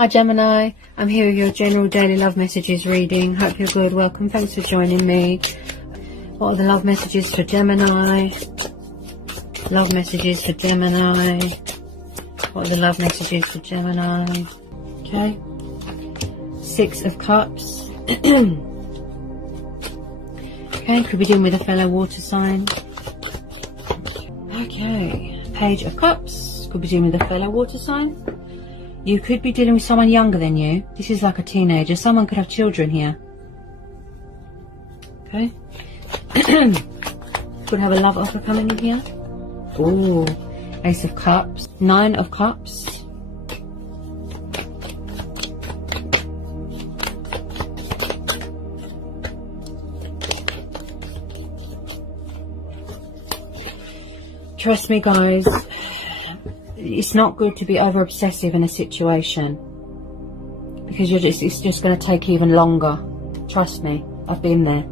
Hi Gemini, I'm here with your general daily love messages reading. Hope you're good. Welcome. Thanks for joining me. What are the love messages for Gemini? Love messages for Gemini. What are the love messages for Gemini? Okay. Six of Cups. Okay, could be dealing with a fellow water sign. Okay. Page of Cups. Could be dealing with a fellow water sign. You could be dealing with someone younger than you. This is like a teenager. Someone could have children here. Okay. Could have a love offer coming in here. Ooh. Ace of Cups. Nine of Cups. Trust me, guys. It's not good to be over obsessive in a situation, because it's just going to take even longer. Trust me, I've been there.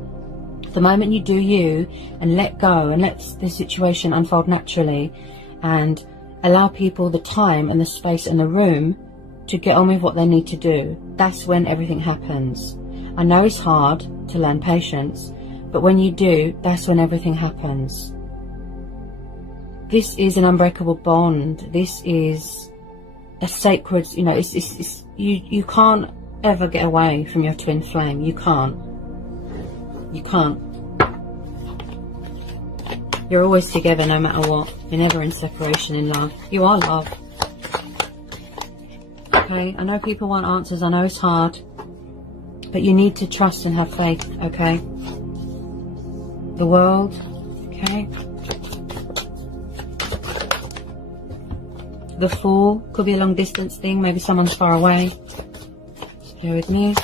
The moment you do you and let go and let the situation unfold naturally and allow people the time and the space and the room to get on with what they need to do, that's when everything happens. I know it's hard to learn patience, but when you do, that's when everything happens. This is an unbreakable bond. This is a sacred, you know, you can't ever get away from your twin flame. You can't. You can't. You're always together no matter what. You're never in separation in love. You are love. Okay, I know people want answers. I know it's hard. But you need to trust and have faith, okay? The world, okay? The Fool could be a long distance thing. Maybe someone's far away. Bear with me.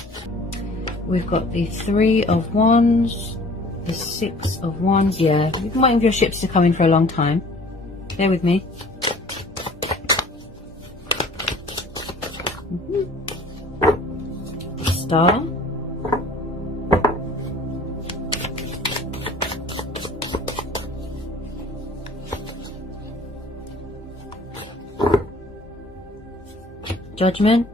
We've got the Three of Wands. The Six of Wands. Yeah, you've been waiting for your ships to come in for a long time. Bear with me. The Star. Judgment.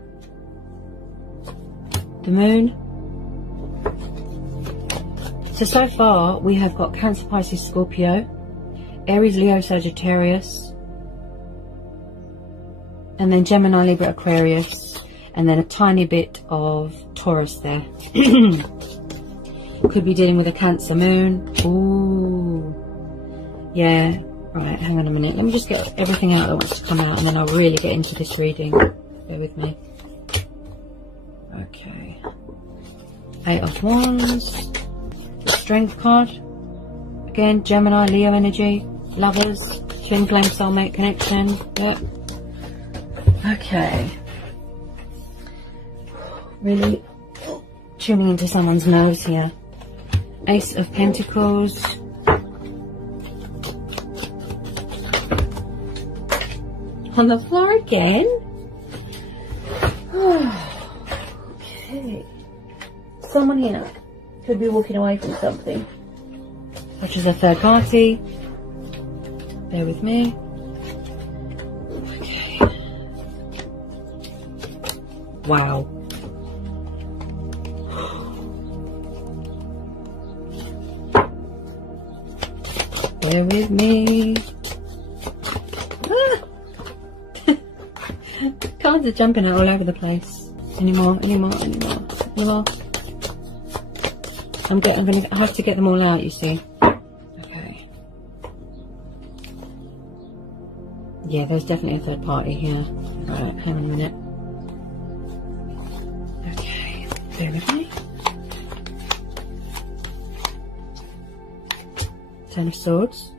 The Moon. So far we have got Cancer, Pisces, Scorpio, Aries, Leo, Sagittarius, and then Gemini, Libra, Aquarius, and then a tiny bit of Taurus there. Could be dealing with a Cancer Moon. Ooh. Yeah. Right, hang on a minute. Let me just get everything out that wants to come out, and then I'll really get into this reading. Bear with me. Okay. Eight of Wands. The Strength card. Again, Gemini, Leo energy. Lovers. Twin flame soulmate connection. Yep. Okay. Really tuning into someone's nerves here. Ace of Pentacles. On the floor again. Okay. Someone here could be walking away from something, such as a third party. Bear with me. Okay. Wow. Bear with me. Cards are jumping out all over the place. Any more? I'm gonna have to get them all out, you see. Okay. Yeah, there's definitely a third party here. Right, hang on a minute. Okay, bear with me. Ten of Swords.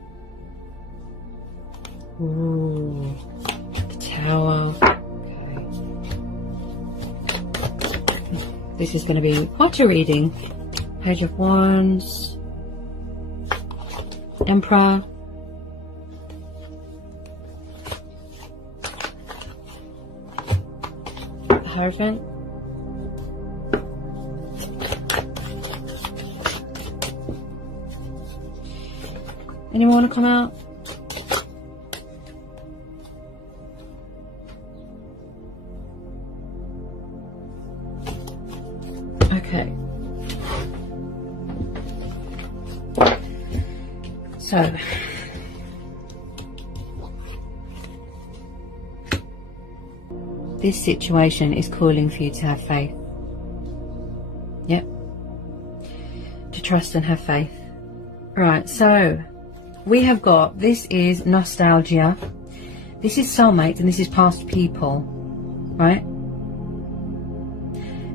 Ooh, the Tower. This is going to be quite a reading. Page of Wands. Emperor. The Hierophant. Anyone want to come out? Okay. So, this situation is calling for you to have faith. Yep. To trust and have faith. Right, so we have got, this is nostalgia, this is soulmates, and this is past people, right?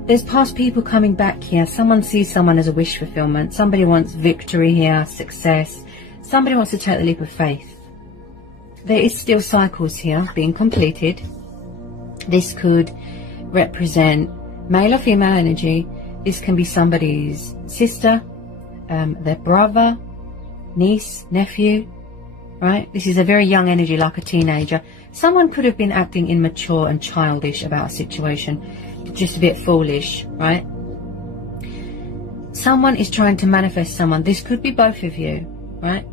There's past people coming back here. Someone sees someone as a wish fulfillment. Somebody wants victory here, success. Somebody wants to take the leap of faith. There is still cycles here being completed. This could represent male or female energy. This can be somebody's sister, their brother, niece, nephew, right? This is a very young energy, like a teenager. Someone could have been acting immature and childish about a situation, just a bit foolish, right? Someone is trying to manifest someone. This could be both of you, right?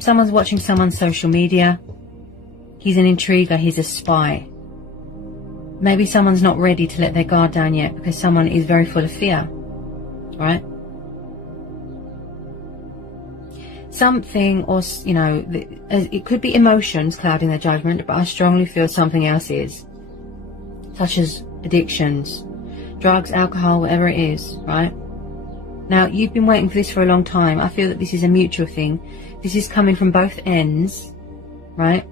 Someone's watching someone's social media. He's an intriguer, he's a spy. Maybe someone's not ready to let their guard down yet because someone is very full of fear, right? Something, or, you know, it could be emotions clouding their judgment, but I strongly feel something else is, such as addictions, drugs, alcohol, whatever it is, right? Now, you've been waiting for this for a long time. I feel that this is a mutual thing. This is coming from both ends, right?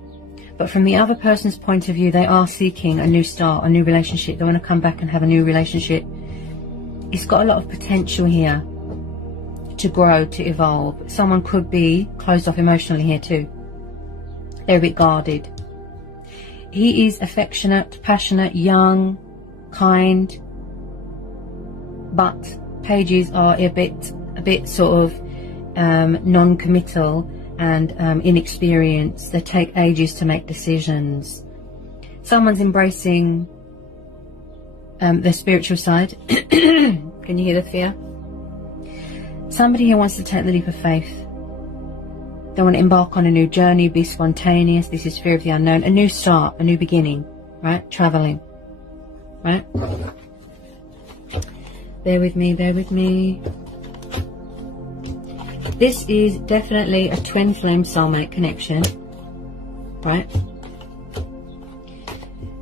But from the other person's point of view, they are seeking a new start, a new relationship. They want to come back and have a new relationship. It's got a lot of potential here to grow, to evolve. Someone could be closed off emotionally here too. They're a bit guarded. He is affectionate, passionate, young, kind, but pages are a bit sort of non-committal and inexperienced. They take ages to make decisions. Someone's embracing their spiritual side. Can you hear the fear? Somebody who wants to take the leap of faith. They want to embark on a new journey, be spontaneous. This is fear of the unknown. A new start, a new beginning, right? Traveling, right? Bear with me, bear with me. This is definitely a twin flame soulmate connection, right?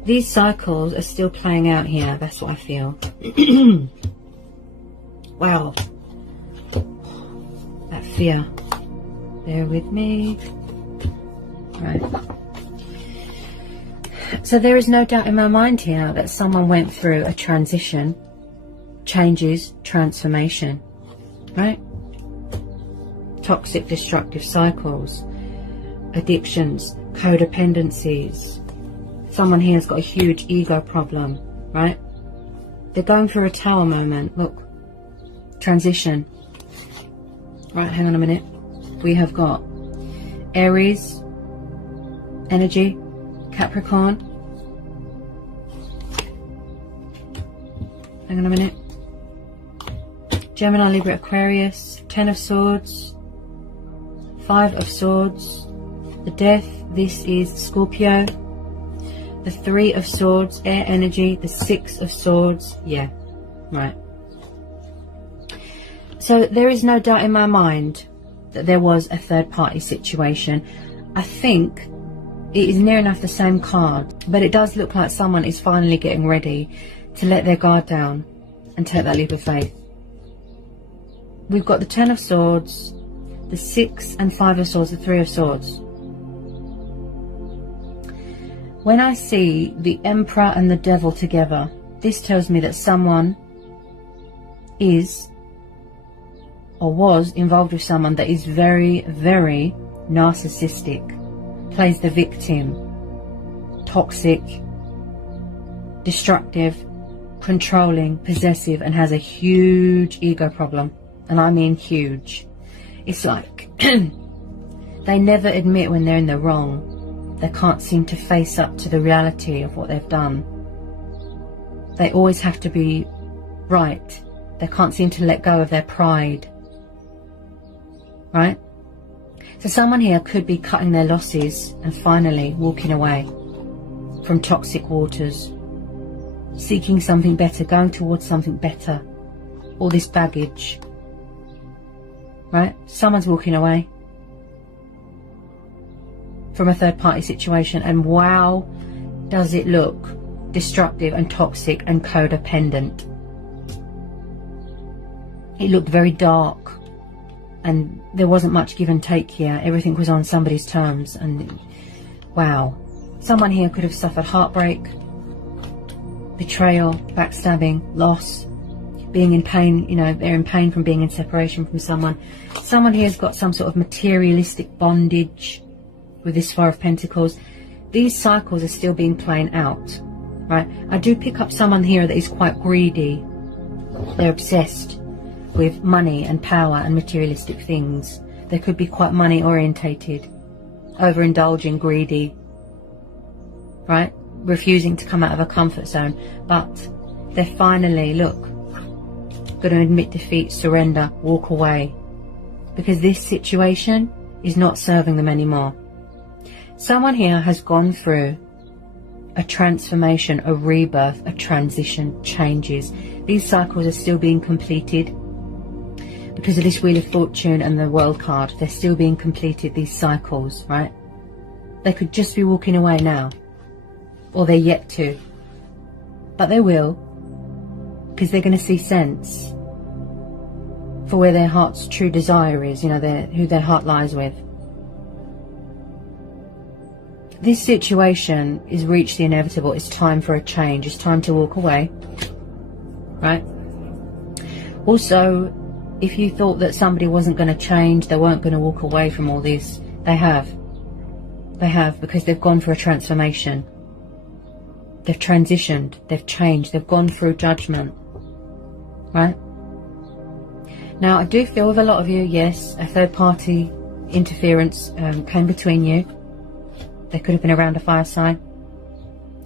These cycles are still playing out here. That's what I feel. Wow. That fear. Bear with me. Right. So there is no doubt in my mind here that someone went through a transition, changes, transformation, right? Toxic, destructive cycles, addictions, codependencies. Someone here has got a huge ego problem, right? They're going through a tower moment. Look, transition. Right, hang on a minute. We have got Aries energy, Capricorn. Hang on a minute. Gemini, Libra, Aquarius, 10 of Swords, 5 of Swords, the Death, this is Scorpio, the 3 of Swords, air energy, the 6 of Swords, yeah, right. So there is no doubt in my mind that there was a third party situation. I think it is near enough the same card, but it does look like someone is finally getting ready to let their guard down and take that leap of faith. We've got the 10 of Swords, the 6 and 5 of Swords, the 3 of Swords. When I see the Emperor and the Devil together, this tells me that someone is or was involved with someone that is very, very narcissistic, plays the victim, toxic, destructive, controlling, possessive, and has a huge ego problem. And I mean huge. It's like they never admit when they're in the wrong. They can't seem to face up to the reality of what they've done. They always have to be right. They can't seem to let go of their pride. Right? So someone here could be cutting their losses and finally walking away from toxic waters. seeking something better, going towards something better. All this baggage, right? Someone's walking away from a third-party situation, and wow, does it look destructive and toxic and codependent. It looked very dark, and there wasn't much give and take here. Everything was on somebody's terms, and wow. Someone here could have suffered heartbreak, betrayal, backstabbing, loss, being in pain. You know, they're in pain from being in separation from someone. Someone here has got some sort of materialistic bondage with this Four of Pentacles. These cycles are still being played out, right? I do pick up someone here that is quite greedy. They're obsessed with money and power and materialistic things. They could be quite money orientated, overindulging, greedy, right? Refusing to come out of a comfort zone. But they're finally, look, going to admit defeat, surrender, walk away, because this situation is not serving them anymore. Someone here has gone through a transformation, a rebirth, a transition, changes. These cycles are still being completed because of this Wheel of Fortune and the World card. They're still being completed, these cycles, right? They could just be walking away now, or they're yet to, but they will, because they're going to see sense for where their heart's true desire is, you know, who their heart lies with. This situation is reached the inevitable. It's time for a change. It's time to walk away, right? Also, if you thought that somebody wasn't going to change, they weren't going to walk away from all this, they have. They have, because they've gone for a transformation. They've transitioned, they've changed, they've gone through judgment, right? Now, I do feel with a lot of you, yes, a third-party interference came between you. They could have been around a fire sign,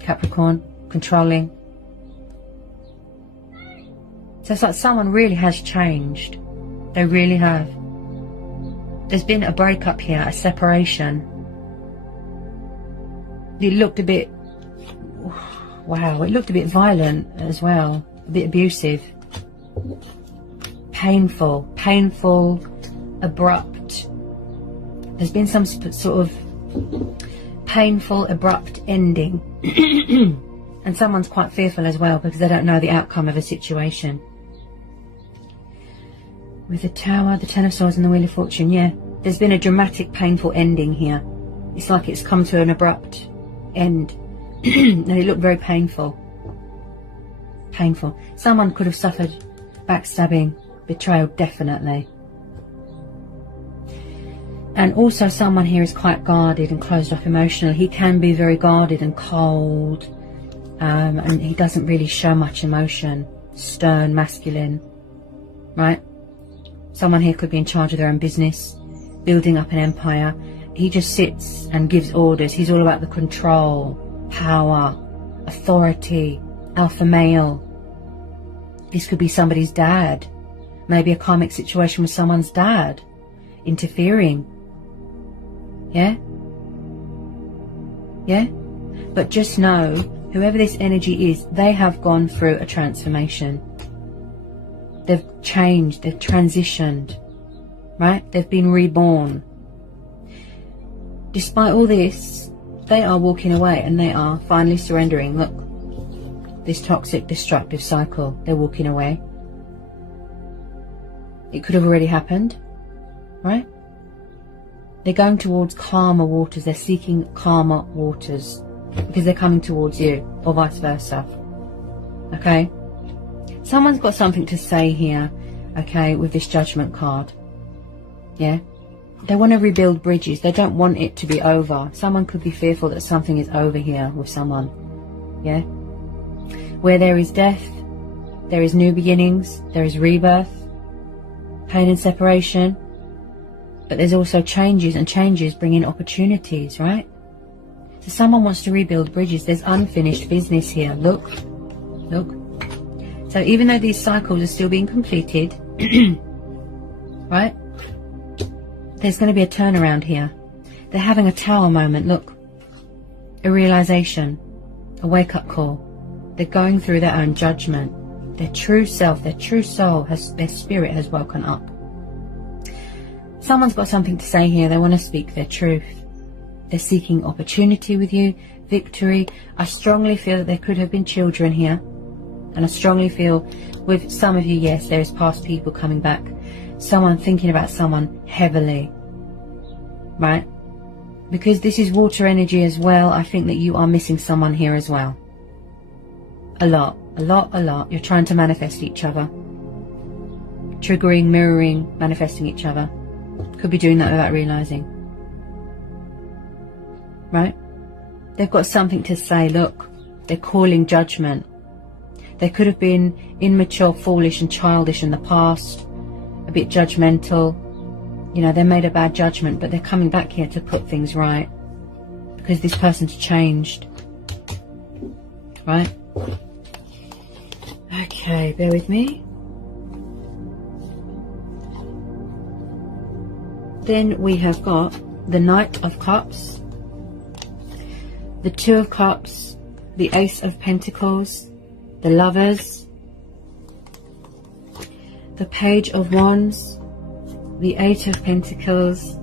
Capricorn, controlling. So it's like someone really has changed. They really have. There's been a breakup here, a separation. It looked a bit, wow, it looked a bit violent as well, a bit abusive. Painful, abrupt. There's been some sort of painful, abrupt ending. And someone's quite fearful as well, because they don't know the outcome of a situation. With the Tower, the Ten of Swords and the Wheel of Fortune, yeah, there's been a dramatic, painful ending here. It's like it's come to an abrupt end. And it looked very painful. Painful. Someone could have suffered backstabbing, betrayal, definitely. And also someone here is quite guarded and closed off emotionally. He can be very guarded and cold, and he doesn't really show much emotion. Stern, masculine, right? Someone here could be in charge of their own business, building up an empire. He just sits and gives orders. He's all about the control, power, authority, alpha male. This could be somebody's dad. Maybe a karmic situation with someone's dad interfering. Yeah? Yeah? But just know, whoever this energy is, they have gone through a transformation. They've changed, they've transitioned, right? They've been reborn. Despite all this, they are walking away and they are finally surrendering. Look, this toxic, destructive cycle, they're walking away. It could have already happened, right? They're going towards calmer waters. They're seeking calmer waters because they're coming towards you, or vice versa. Okay? Someone's got something to say here, okay, with this Judgment card. Yeah? They want to rebuild bridges. They don't want it to be over. Someone could be fearful that something is over here with someone. Yeah? Where there is death, there is new beginnings, there is rebirth, pain and separation. But there's also changes, and changes bring in opportunities, right? So someone wants to rebuild bridges. There's unfinished business here. Look. Look. So even though these cycles are still being completed, right? There's going to be a turnaround here. They're having a Tower moment. Look. A realization. A wake-up call. They're going through their own judgment. Their true self, their true soul, their spirit has woken up. Someone's got something to say here. They want to speak their truth. They're seeking opportunity with you, victory. I strongly feel that there could have been children here. And I strongly feel with some of you, yes, there is past people coming back. Someone thinking about someone heavily. Right? Because this is water energy as well. I think that you are missing someone here as well. A lot. You're trying to manifest each other. Triggering, mirroring, manifesting each other. Could be doing that without realizing. Right? They've got something to say. Look, they're calling judgment. They could have been immature, foolish and childish in the past. A bit judgmental. You know, they made a bad judgment, but they're coming back here to put things right. Because this person's changed. Right? Okay, bear with me. Then we have got the Knight of Cups, the Two of Cups, the Ace of Pentacles, the Lovers, the Page of Wands, the Eight of Pentacles,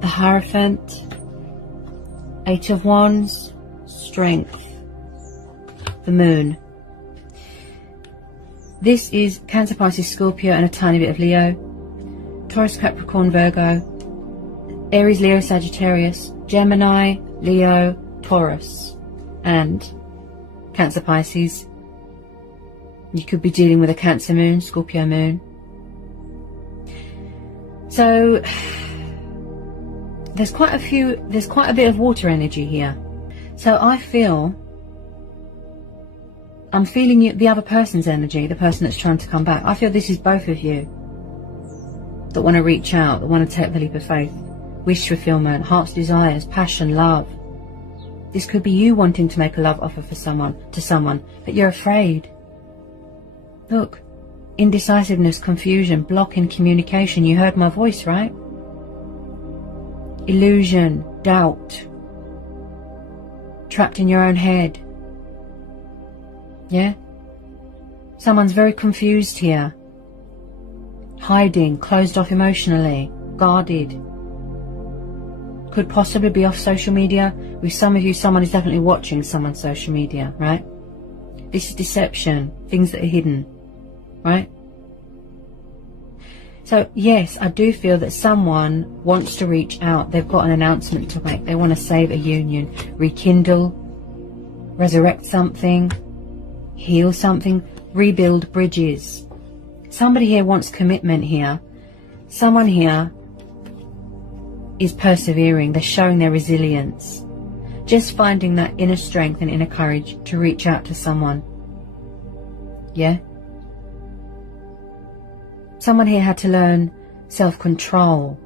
the Hierophant, Eight of Wands, Strength, the Moon. This is Cancer, Pisces, Scorpio and a tiny bit of Leo. Taurus, Capricorn, Virgo, Aries, Leo, Sagittarius, Gemini, Leo, Taurus, and Cancer, Pisces. You could be dealing with a Cancer moon, Scorpio moon. So there's quite a bit of water energy here. So I feel I'm feeling the other person's energy, the person that's trying to come back. I feel this is both of you that want to reach out, that want to take the leap of faith. Wish fulfillment, heart's desires, passion, love. This could be you wanting to make a love offer for someone, but you're afraid. Look, indecisiveness, confusion, block in communication. You heard my voice, right? Illusion, doubt. Trapped in your own head. Yeah? Someone's very confused here. Hiding, closed off emotionally, guarded. Could possibly be off social media. With some of you, someone is definitely watching someone's social media, right? This is deception, things that are hidden, right? So yes, I do feel that someone wants to reach out. They've got an announcement to make. They want to save a union, rekindle, resurrect something, heal something, rebuild bridges. Somebody here wants commitment here. Someone here is persevering. They're showing their resilience. Just finding that inner strength and inner courage to reach out to someone. Yeah? Someone here had to learn self-control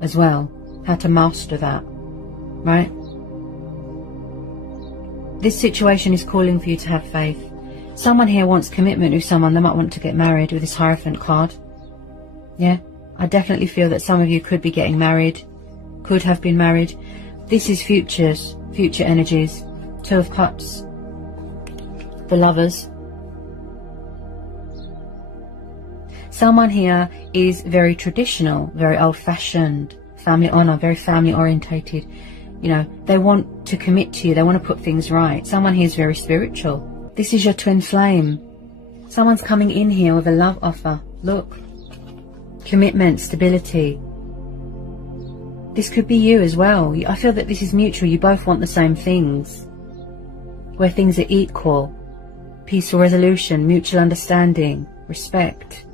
as well. How to master that. Right? This situation is calling for you to have faith. Someone here wants commitment with someone. They might want to get married with this Hierophant card. Yeah? I definitely feel that some of you could be getting married. Could have been married. This is future energies. Two of Cups. The Lovers. Someone here is very traditional, very old-fashioned, family honour, very family-orientated. You know, they want to commit to you. They want to put things right. Someone here is very spiritual. This is your twin flame. Someone's coming in here with a love offer. Look. Commitment, stability. This could be you as well. I feel that this is mutual. You both want the same things. Where things are equal. Peaceful resolution, mutual understanding, respect.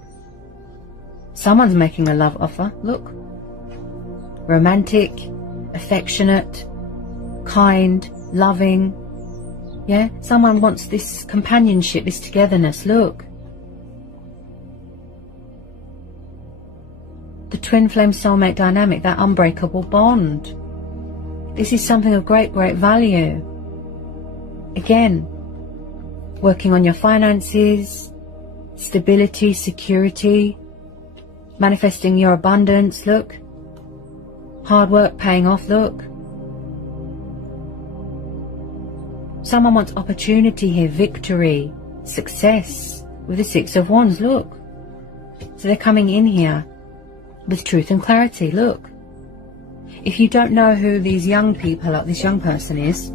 Someone's making a love offer. Look. Romantic, affectionate, kind, loving. Yeah? Someone wants this companionship, this togetherness. Look. The twin flame soulmate dynamic, that unbreakable bond. This is something of great, great value. Again, working on your finances, stability, security, manifesting your abundance. Look. Hard work paying off. Look. Someone wants opportunity here, victory, success, with the Six of Wands, look. So they're coming in here with truth and clarity, look. If you don't know who these young people are, this young person is,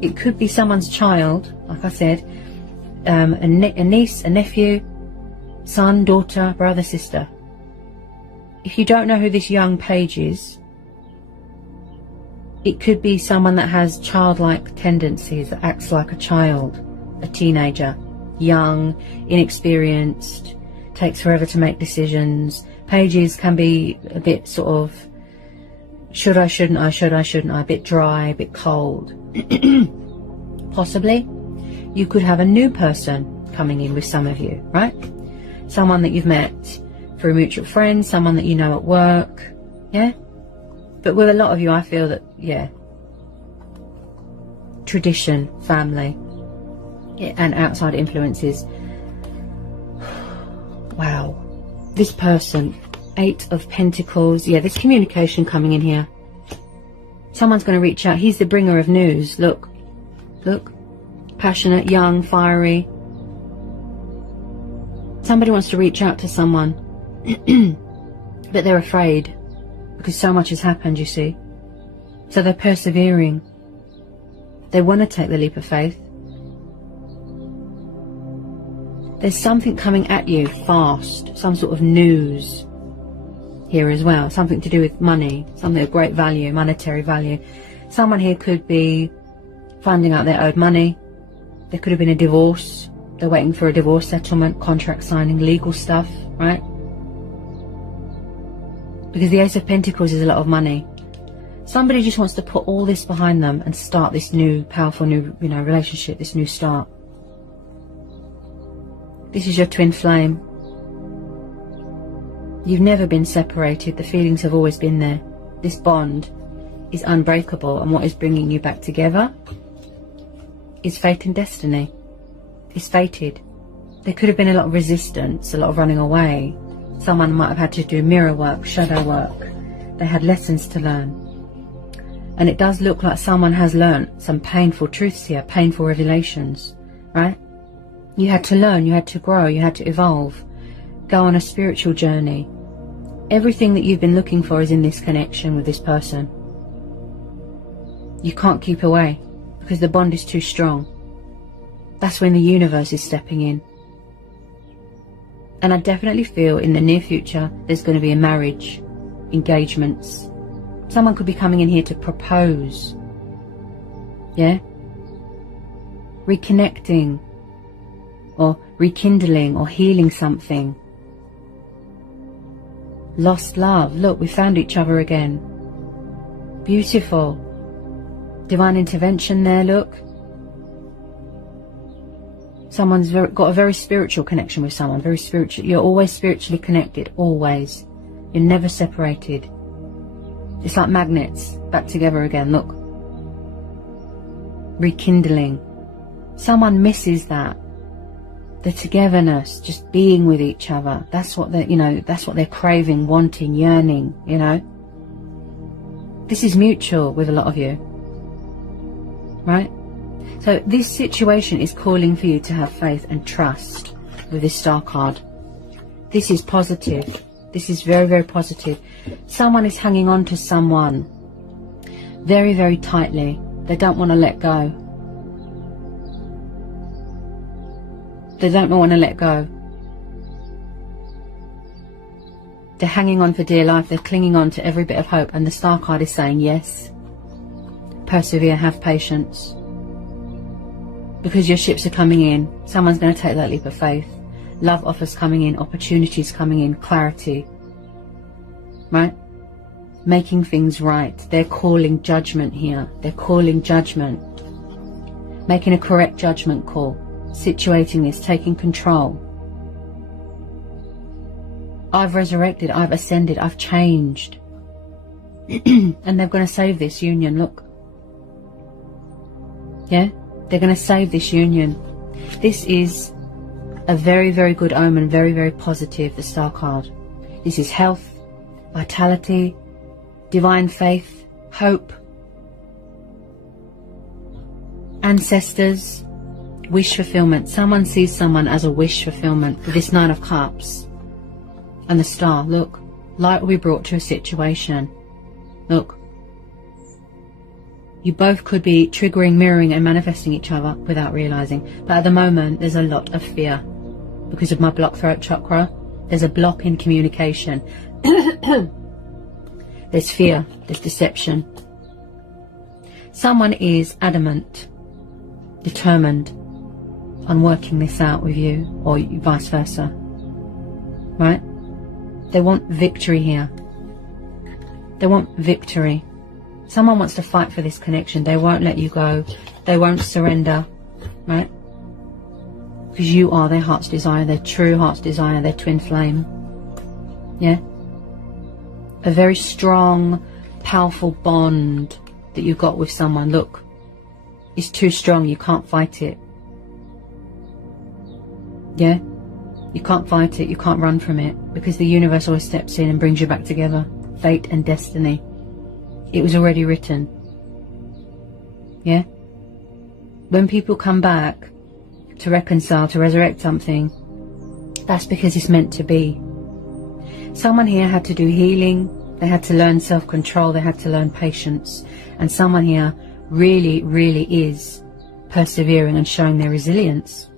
it could be someone's child, like I said, a niece, a nephew, son, daughter, brother, sister. If you don't know who this young page is, it could be someone that has childlike tendencies, that acts like a child, a teenager, young, inexperienced, takes forever to make decisions. Pages can be a bit sort of, should I, shouldn't I, should I, shouldn't I, a bit dry, a bit cold. Possibly, you could have a new person coming in with some of you, right? Someone that you've met through mutual friends, someone that you know at work, yeah? But with a lot of you, I feel that, yeah, tradition, family, yeah, and outside influences. Wow. This person, 8 of Pentacles, yeah, there's communication coming in here. Someone's going to reach out. He's the bringer of news. Look, look, passionate, young, fiery. Somebody wants to reach out to someone, but they're afraid because so much has happened, you see. So they're persevering. They want to take the leap of faith. There's something coming at you fast, some sort of news here as well, something to do with money, something of great value, monetary value. Someone here could be finding out they're owed money. There could have been a divorce. They're waiting for a divorce settlement, contract signing, legal stuff, right? Because the Ace of Pentacles is a lot of money. Somebody just wants to put all this behind them and start this new, powerful new, relationship, this new start. This is your twin flame. You've never been separated. The feelings have always been there. This bond is unbreakable, and what is bringing you back together is fate and destiny. It's fated. There could have been a lot of resistance, a lot of running away. Someone might have had to do mirror work, shadow work. They had lessons to learn. And it does look like someone has learned some painful truths here, painful revelations, right? You had to learn, you had to grow, you had to evolve, go on a spiritual journey. Everything that you've been looking for is in this connection with this person. You can't keep away because the bond is too strong. That's when the universe is stepping in. And I definitely feel in the near future there's going to be a marriage, engagements. Someone could be coming in here to propose. Yeah? Reconnecting. Or rekindling or healing something. Lost love. Look, we found each other again. Beautiful. Divine intervention there, look. Someone's got a very spiritual connection with someone. Very spiritual. You're always spiritually connected. Always. You're never separated. It's like magnets. Back together again. Look. Rekindling. Someone misses that. The togetherness, just being with each other. That's what they're, that's what they're craving, wanting, yearning, This is mutual with a lot of you. Right? So this situation is calling for you to have faith and trust with this Star card. This is positive. This is very, very positive. Someone is hanging on to someone very, very tightly. They don't want to let go. They don't want to let go. They're hanging on for dear life. They're clinging on to every bit of hope. And the Star card is saying yes. Persevere, have patience. Because your ships are coming in. Someone's going to take that leap of faith. Love offers coming in. Opportunities coming in. Clarity. Right? Making things right. They're calling judgment here. They're calling judgment. Making a correct judgment call. Situating this, taking control. I've resurrected, I've ascended, I've changed. And they're going to save this union, look. Yeah? They're going to save this union. This is a very, very good omen, very, very positive, the Star card. This is health, vitality, divine faith, hope. ancestors, wish fulfillment. Someone sees someone as a wish fulfillment with this Nine of Cups and the Star. Look, light will be brought to a situation. Look, you both could be triggering, mirroring and manifesting each other without realizing. But at the moment, there's a lot of fear because of my blocked throat chakra. There's a block in communication. There's fear, there's deception. Someone is adamant, determined on working this out with you, or vice versa. Right? They want victory here. They want victory. Someone wants to fight for this connection. They won't let you go. They won't surrender. Right? Because you are their heart's desire, their true heart's desire, their twin flame. Yeah? A very strong, powerful bond that you've got with someone. Look, it's too strong. You can't fight it. Yeah? You can't fight it. You can't run from it. Because the universe always steps in and brings you back together. Fate and destiny. It was already written. Yeah? When people come back to reconcile, to resurrect something, that's because it's meant to be. Someone here had to do healing. They had to learn self-control. They had to learn patience. And someone here really, really is persevering and showing their resilience.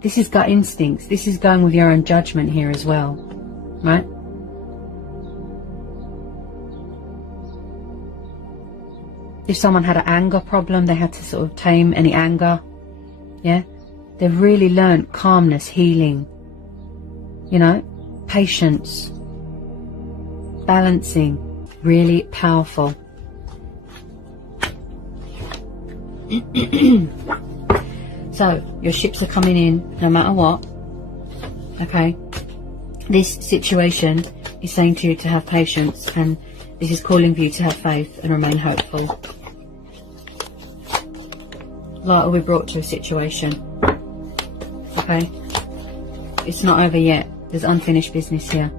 This is gut instincts. This is going with your own judgment here as well. Right? If someone had an anger problem, they had to sort of tame any anger. Yeah? They've really learned calmness, healing. You know? Patience. Balancing. Really powerful. So, your ships are coming in no matter what. Okay? This situation is saying to you to have patience, and this is calling for you to have faith and remain hopeful. Light will be brought to a situation. Okay? It's not over yet. There's unfinished business here.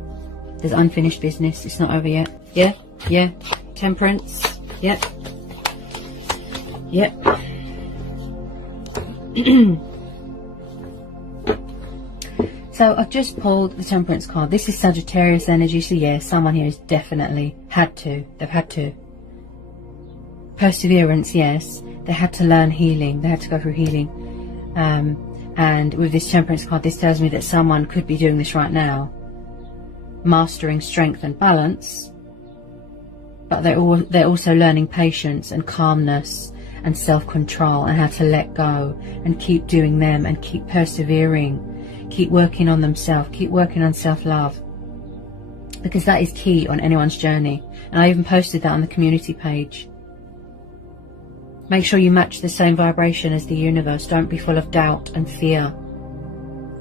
There's unfinished business. It's not over yet. Yeah? Yeah. Temperance. Yep. Yep. So I've just pulled the Temperance card. This is Sagittarius energy. So yeah, someone here has definitely had to. They've had to. Perseverance, yes. They had to learn healing. They had to go through healing. And with this Temperance card, this tells me that someone could be doing this right now. Mastering strength and balance. But they're also learning patience and calmness and self-control and how to let go and keep doing them and keep persevering. Keep working on themselves. Keep working on self-love. Because that is key on anyone's journey. And I even posted that on the community page. Make sure you match the same vibration as the universe. Don't be full of doubt and fear.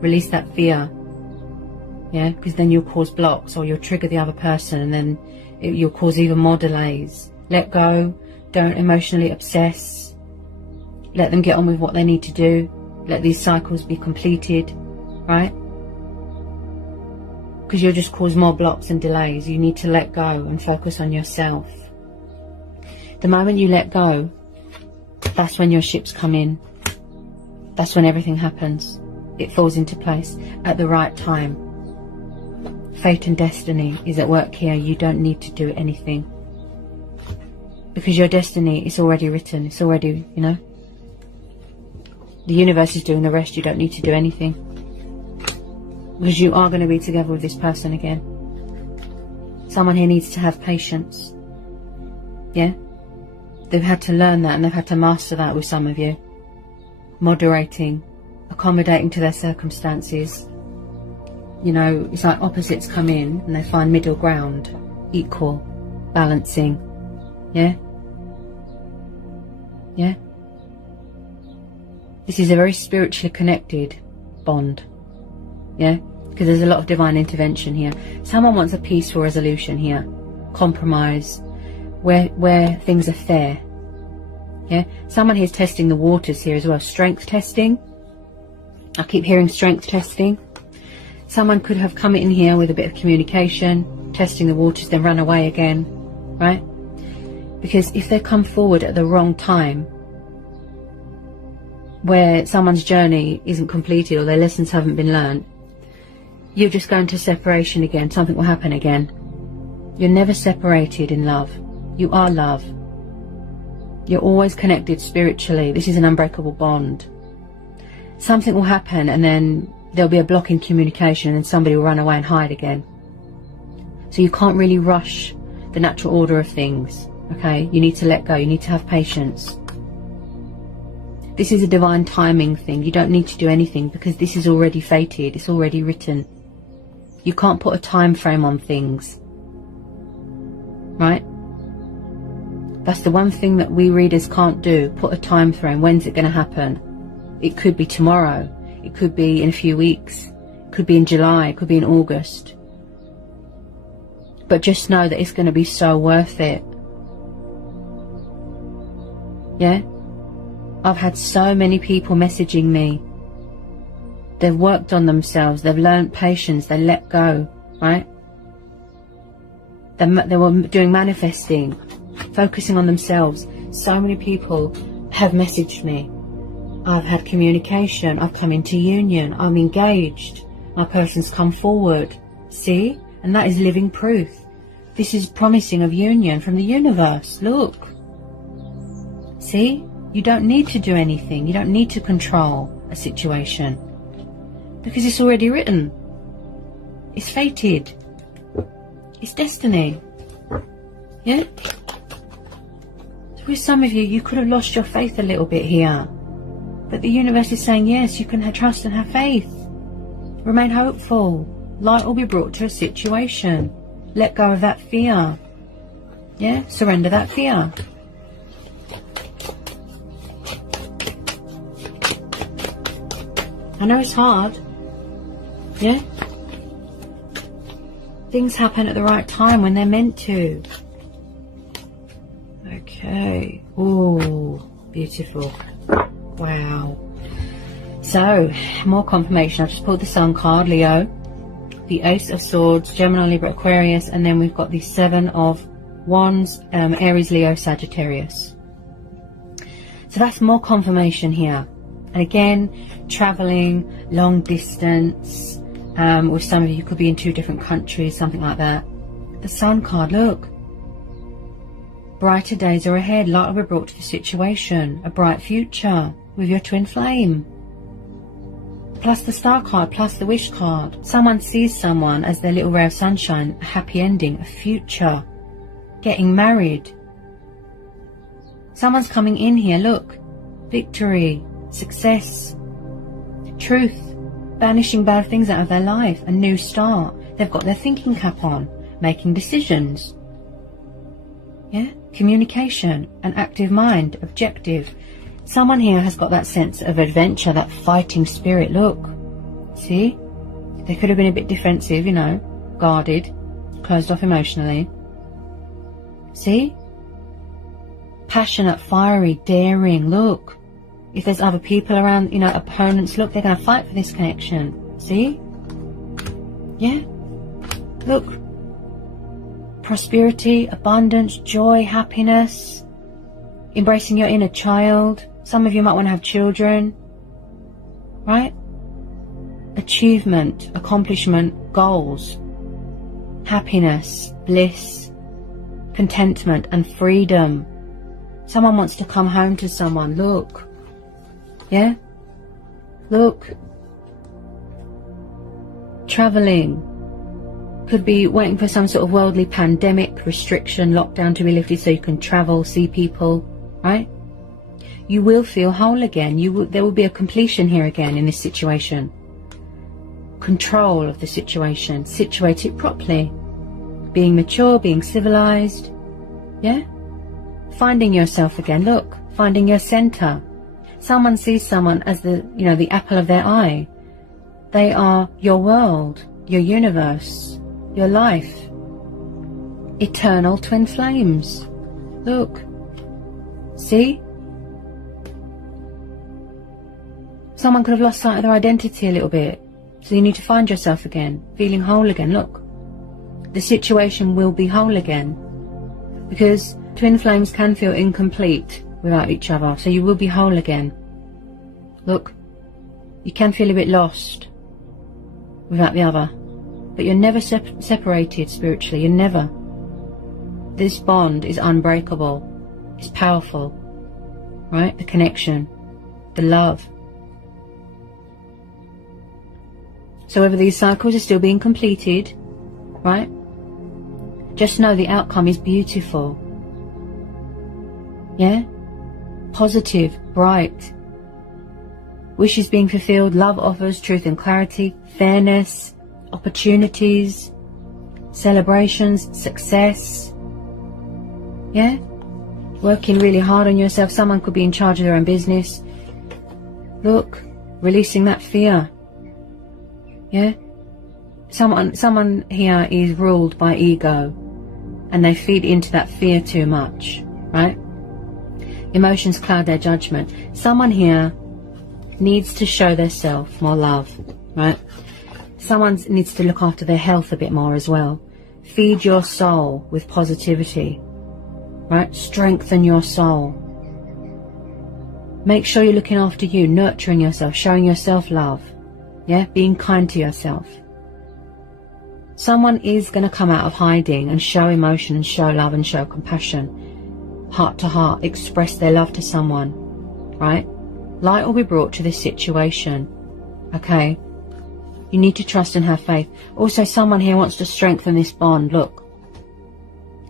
Release that fear. Yeah, because then you'll cause blocks or you'll trigger the other person, and then you'll cause even more delays. Let go. Don't emotionally obsess. Let them get on with what they need to do. Let these cycles be completed. Right? Because you'll just cause more blocks and delays. You need to let go and focus on yourself. The moment you let go, that's when your ships come in. That's when everything happens. It falls into place at the right time. Fate and destiny is at work here. You don't need to do anything. Because your destiny is already written. It's already, you know. The universe is doing the rest. You don't need to do anything. Because you are going to be together with this person again. Someone here needs to have patience. Yeah? They've had to learn that, and they've had to master that with some of you. Moderating. Accommodating to their circumstances. You know, it's like opposites come in and they find middle ground. Equal. Balancing. Yeah? Yeah? This is a very spiritually connected bond. Yeah? Because there's a lot of divine intervention here. Someone wants a peaceful resolution here. Compromise. Where things are fair. Yeah? Someone here is testing the waters here as well. Strength testing. I keep hearing strength testing. Someone could have come in here with a bit of communication, testing the waters, then run away again. Right? Because if they come forward at the wrong time, where someone's journey isn't completed or their lessons haven't been learned, you're just going to separation again. Something will happen again. You're never separated in love. You are love. You're always connected spiritually. This is an unbreakable bond. Something will happen and then there'll be a block in communication and somebody will run away and hide again. So you can't really rush the natural order of things, okay? You need to let go. You need to have patience. This is a divine timing thing. You don't need to do anything because this is already fated. It's already written. You can't put a time frame on things, right? That's the one thing that we readers can't do. Put a time frame. When's it going to happen? It could be tomorrow. It could be in a few weeks. It could be in July. It could be in August. But just know that it's going to be so worth it. Yeah? I've had so many people messaging me. They've worked on themselves. They've learned patience. They let go, right? They were doing manifesting, focusing on themselves. So many people have messaged me. I've had communication. I've come into union. I'm engaged. My person's come forward. See? And that is living proof. This is promising of union from the universe. Look. See? You don't need to do anything. You don't need to control a situation. Because it's already written. It's fated. It's destiny. Yeah? So with some of you, you could have lost your faith a little bit here. But the universe is saying, yes, you can trust and have faith. Remain hopeful. Light will be brought to a situation. Let go of that fear. Yeah? Surrender that fear. I know it's hard. Yeah? Things happen at the right time when they're meant to. Okay. Ooh, beautiful. Wow. So, more confirmation. I've just pulled the Sun card, Leo. The Ace of Swords, Gemini, Libra, Aquarius. And then we've got the Seven of Wands, Aries, Leo, Sagittarius. So that's more confirmation here. And again, traveling, long distance, with some of you could be in 2 different countries, something like that. The Sun card, look. Brighter days are ahead. Light will be brought to the situation. A bright future with your twin flame. Plus the Star card, plus the Wish card. Someone sees someone as their little ray of sunshine, a happy ending, a future. Getting married. Someone's coming in here, look. Victory. Success, truth, banishing bad things out of their life, a new start. They've got their thinking cap on, making decisions. Yeah, communication, an active mind, objective. Someone here has got that sense of adventure, that fighting spirit. Look, see, they could have been a bit defensive, you know, guarded, closed off emotionally. See, passionate, fiery, daring. Look. If there's other people around, you know, opponents, look, they're going to fight for this connection. See? Yeah? Look. Prosperity, abundance, joy, happiness. Embracing your inner child. Some of you might want to have children. Right? Achievement, accomplishment, goals. Happiness, bliss, contentment and freedom. Someone wants to come home to someone. Look. Yeah? Look. Travelling. Could be waiting for some sort of worldly pandemic, restriction, lockdown to be lifted so you can travel, see people, right? You will feel whole again. There will be a completion here again in this situation. Control of the situation. Situate it properly. Being mature, being civilized. Yeah? Finding yourself again. Look. Finding your centre. Someone sees someone as the apple of their eye. They are your world, your universe, your life. Eternal twin flames. Look. See? Someone could have lost sight of their identity a little bit. So you need to find yourself again, feeling whole again. Look. The situation will be whole again. Because twin flames can feel incomplete without each other, so you will be whole again. Look, you can feel a bit lost without the other, but you're never separated spiritually. You're never. This bond is unbreakable. It's powerful, right? The connection, the love. So whether these cycles are still being completed, right? Just know the outcome is beautiful. Yeah? Positive, bright. Wishes being fulfilled, love offers, truth and clarity, fairness, opportunities, celebrations, success. Yeah? Working really hard on yourself. Someone could be in charge of their own business. Look, releasing that fear. Yeah? Someone here is ruled by ego, and they feed into that fear too much, right? Emotions cloud their judgment. Someone here needs to show their self more love, right? Someone needs to look after their health a bit more as well. Feed your soul with positivity, right? Strengthen your soul. Make sure you're looking after you, nurturing yourself, showing yourself love, yeah? Being kind to yourself. Someone is going to come out of hiding and show emotion and show love and show compassion. Heart to heart, express their love to someone, right? Light will be brought to this situation, okay? You need to trust and have faith. Also, someone here wants to strengthen this bond. Look,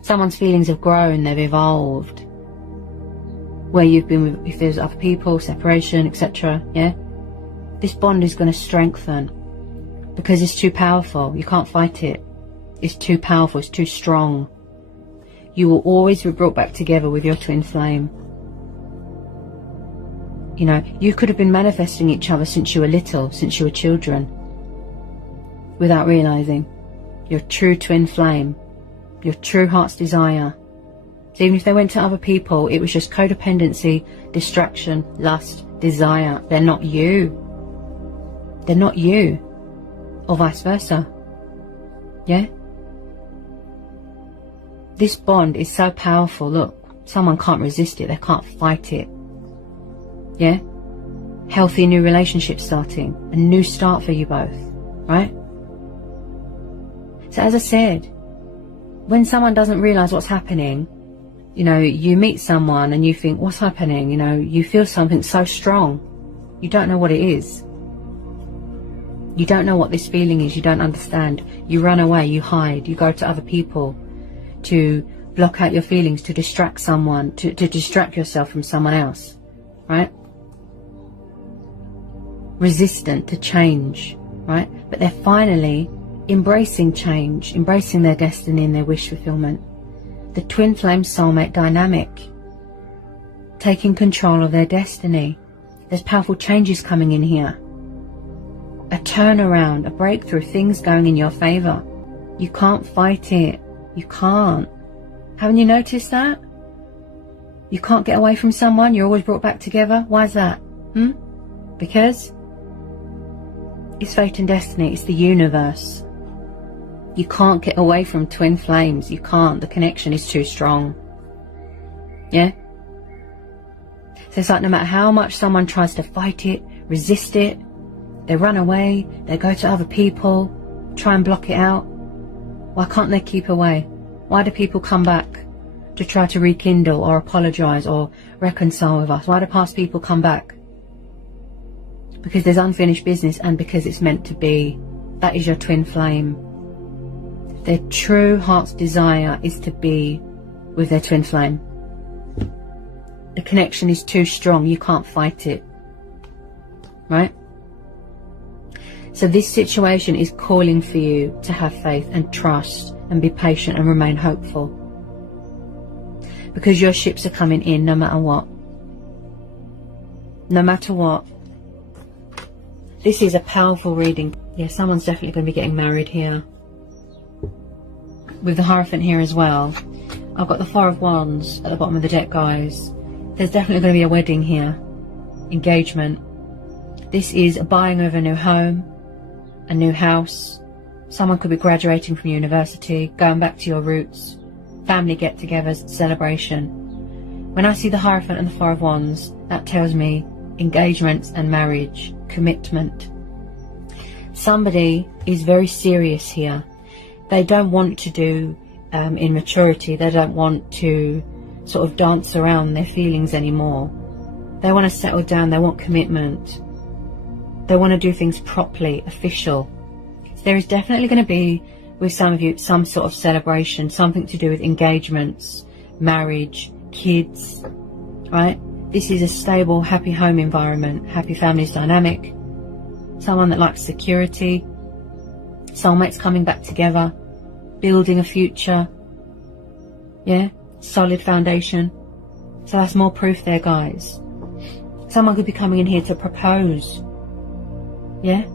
someone's feelings have grown, they've evolved. Where you've been with, if there's other people, separation, etc., yeah? This bond is going to strengthen because it's too powerful. You can't fight it. It's too powerful, it's too strong. You will always be brought back together with your twin flame. You know, you could have been manifesting each other since you were little, since you were children, without realizing. Your true twin flame, your true heart's desire. So even if they went to other people, it was just codependency, distraction, lust, desire. They're not you. They're not you. Or vice versa. Yeah? This bond is so powerful. Look, someone can't resist it. They can't fight it. Yeah? Healthy new relationship starting. A new start for you both. Right? So as I said, when someone doesn't realise what's happening, you know, you meet someone and you think, what's happening? You know, you feel something so strong. You don't know what it is. You don't know what this feeling is. You don't understand. You run away. You hide. You go to other people to block out your feelings, to distract someone, to distract yourself from someone else. Right? Resistant to change. Right? But they're finally embracing change, embracing their destiny and their wish fulfillment. The twin flame soulmate dynamic, taking control of their destiny. There's powerful changes coming in here. A turnaround, a breakthrough, things going in your favour. You can't fight it. You can't. Haven't you noticed that? You can't get away from someone, you're always brought back together. Why is that? Because it's fate and destiny, it's the universe. You can't get away from twin flames. You can't. The connection is too strong. Yeah? So it's like no matter how much someone tries to fight it, resist it, they run away, they go to other people, try and block it out. Why can't they keep away? Why do people come back to try to rekindle or apologise or reconcile with us? Why do past people come back? Because there's unfinished business and because it's meant to be. That is your twin flame. Their true heart's desire is to be with their twin flame. The connection is too strong. You can't fight it. Right? So this situation is calling for you to have faith and trust and be patient and remain hopeful. Because your ships are coming in no matter what. No matter what. This is a powerful reading. Yeah, someone's definitely going to be getting married here. With the Hierophant here as well. I've got the Four of Wands at the bottom of the deck, guys. There's definitely going to be a wedding here. Engagement. This is buying of a new home, a new house. Someone could be graduating from university, going back to your roots. Family get-togethers, celebration. When I see the Hierophant and the Four of Wands, that tells me engagements and marriage, commitment. Somebody is very serious here. They don't want to do immaturity. They don't want to sort of dance around their feelings anymore. They want to settle down. They want commitment. They want to do things properly, official. There is definitely going to be, with some of you, some sort of celebration, something to do with engagements, marriage, kids, right? This is a stable, happy home environment, happy families dynamic, someone that likes security, soulmates coming back together, building a future, yeah, solid foundation. So that's more proof there, guys. Someone could be coming in here to propose, yeah.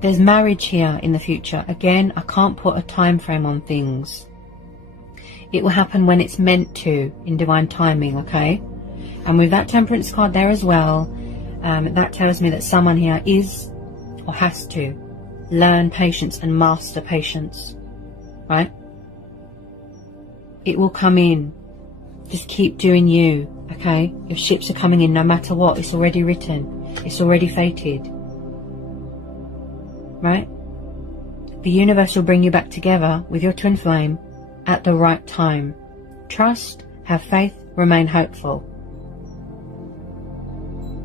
There's marriage here in the future. Again, I can't put a time frame on things. It will happen when it's meant to, in divine timing, okay? And with that Temperance card there as well, that tells me that someone here is or has to learn patience and master patience, right? It will come in. Just keep doing you, okay? If ships are coming in, no matter what, it's already written. It's already fated, right? The universe will bring you back together with your twin flame at the right time. Trust, have faith, remain hopeful.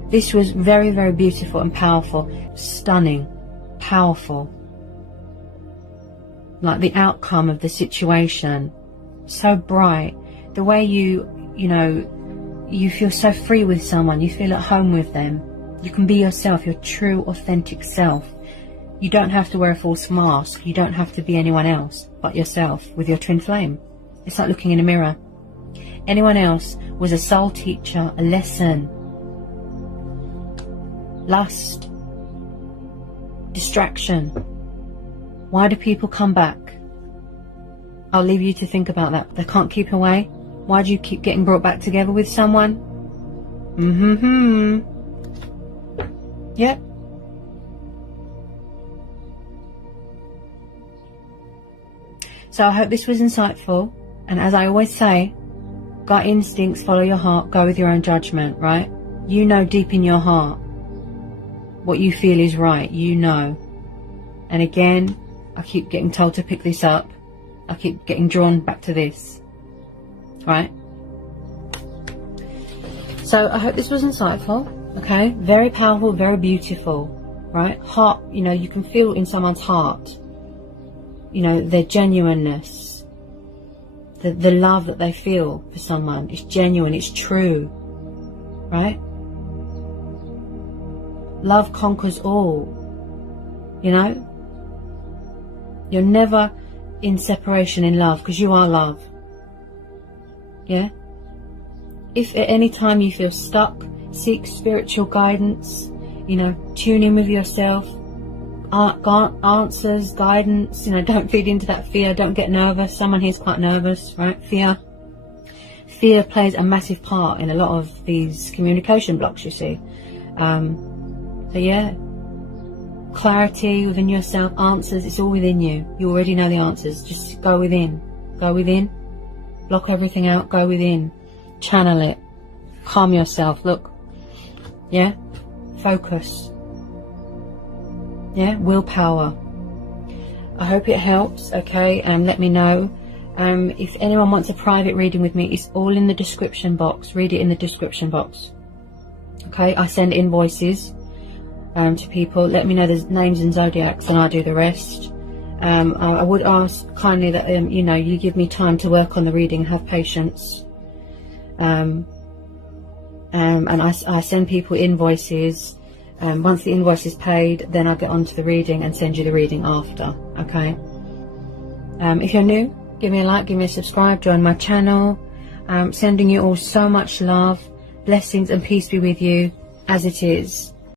This was very, very beautiful and powerful, stunning, powerful. Like the outcome of the situation, so bright. The way you know, you feel so free with someone, you feel at home with them. You can be yourself, your true, authentic self. You don't have to wear a false mask. You don't have to be anyone else but yourself with your twin flame. It's like looking in a mirror. Anyone else was a soul teacher, a lesson, lust, distraction. Why do people come back? I'll leave you to think about that. They can't keep away. Why do you keep getting brought back together with someone? Yep. So I hope this was insightful. And as I always say, gut instincts, follow your heart, go with your own judgment, right? You know deep in your heart what you feel is right, you know. And again, I keep getting told to pick this up. I keep getting drawn back to this, right? So I hope this was insightful, okay? Very powerful, very beautiful, right? Heart, you know, you can feel in someone's heart, you know, their genuineness, the love that they feel for someone. It's genuine, it's true, right? Love conquers all, you know? You're never in separation in love, because you are love, yeah? If at any time you feel stuck, seek spiritual guidance, you know, tune in with yourself, answers, guidance, you know, don't feed into that fear, don't get nervous. Someone here's quite nervous, right? Fear plays a massive part in a lot of these communication blocks, you see. So yeah, clarity within yourself, answers, it's all within you. You already know the answers. Just go within, block everything out, go within, channel it, calm yourself. Look, yeah, focus, yeah, willpower. I hope it helps, okay? And let me know. If anyone wants a private reading with me, it's all in the description box. Read it in the description box, okay? I send invoices to people. Let me know the names and zodiacs and I'll do the rest. I would ask kindly that you know, you give me time to work on the reading, have patience. And I send people invoices. Once the invoice is paid, then I get onto the reading and send you the reading after, okay? If you're new, give me a like, give me a subscribe, join my channel. Sending you all so much love, blessings and peace be with you as it is.